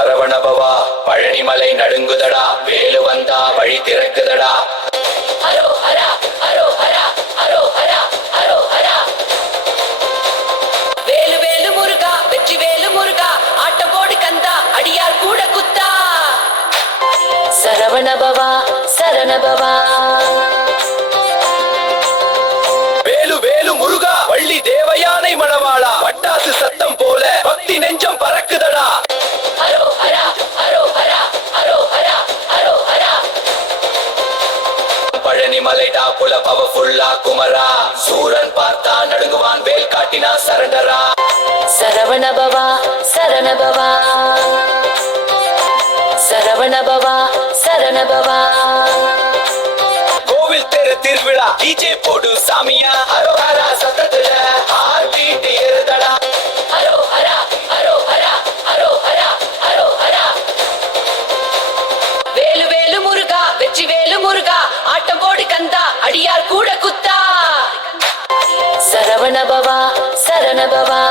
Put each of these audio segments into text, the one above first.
சரவணபவா பழனிமலை நடுங்குதடா, வேலு வந்தா வழி திறக்குதடா. ஹரோஹரா ஹரோஹரா ஹரோஹரா ஹரோஹரா. வேலு வேலு முருகா வெற்றி வேலு முருகா, ஆட்டம் போடு கந்தா அடியார் கூட குத்தா. சரவணபவா சரணபவா. வேலு வேலு முருகா வள்ளி தேவயானை மணவாளா, பட்டாசு சத்தம் போல பக்தி நெஞ்சம் பறக்குதடா. ஹரோஹரா ஹரோஹரா ஹரோஹரா ஹரோஹரா. பழனிமலை டாப்புல பவர்ஃபுல்லா குமரா, சூரன் பார்த்தா நடுங்குவான் வேல் காட்டினா சரண்டரா. சரவணபவா சரணபவா. சரவணபவா சரணபவா. கோவில் தெரு திருவிழா டிஜே போடு சாமியா, ஹரோஹரா சத்தத்துல ஹார்ட் பீட் ஏறுதடா. ஹரோஹரா ஹரோஹரா ஹரோஹரா ஹரோஹரா. வேலு வேலு முருகா வெற்றி வேலு முருகா, ஆட்டம் போடு கந்தா அடியார் கூட குத்தா. சரவணபவா சரணபவா.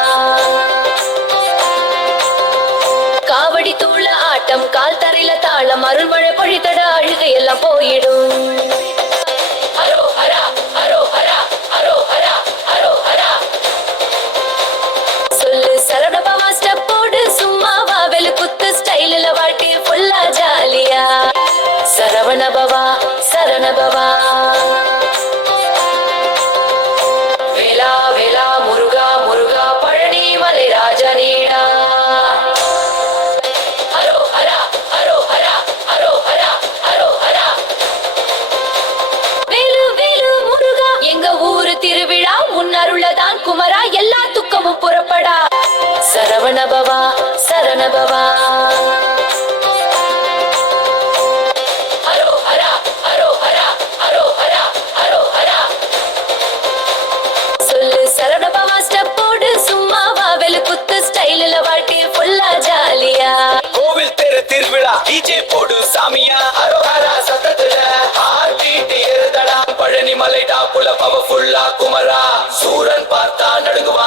காவடி தூள ஆட்டம் கால் தரையில தாளம், அருள்மழை பொழித்தட அழுகையெல்லாம் போயிடும். ஹரோஹரா ஹரோஹரா ஹரோஹரா ஹரோஹரா. சொல்லு சரவணபவா ஸ்டெப் போடு சும்மாவா, வெலு குத்து ஸ்டைல்ல வாட்டி ஃபுல்லா ஜாலியா. சரவணபவா சரணபவா. வேலா வேலா முருகா முருகா பழனி மலை ராஜா நீடா. ஹரோஹரா ஹரோஹரா ஹரோஹரா ஹரோஹரா. வேலு வேலு முருகா எங்க ஊரு திருவிழா, முன்னருளதான் குமரா எல்லா துக்கமும் புறப்படா. சரவணபவா சரணபவா. ஹரோஹரா ஹரோஹரா ஹரோஹரா ஹரோஹரா. சொல்லு சரவணபவா ஸ்டெப் போடு சும்மாவா, வெலு குத்து ஸ்டைல்ல வாட்டி ஃபுல்லா ஜாலியா. கோவில் தெரு திருவிழா டிஜே போடு சாமியா, ஹரோஹரா சத்தத்துல ஹார்ட் பீட் ஏறுதடா. பழனிமலை டாப்புல பவர்ஃபுல்லா குமரா, சூரன் பார்த்தா நடுங்குவான்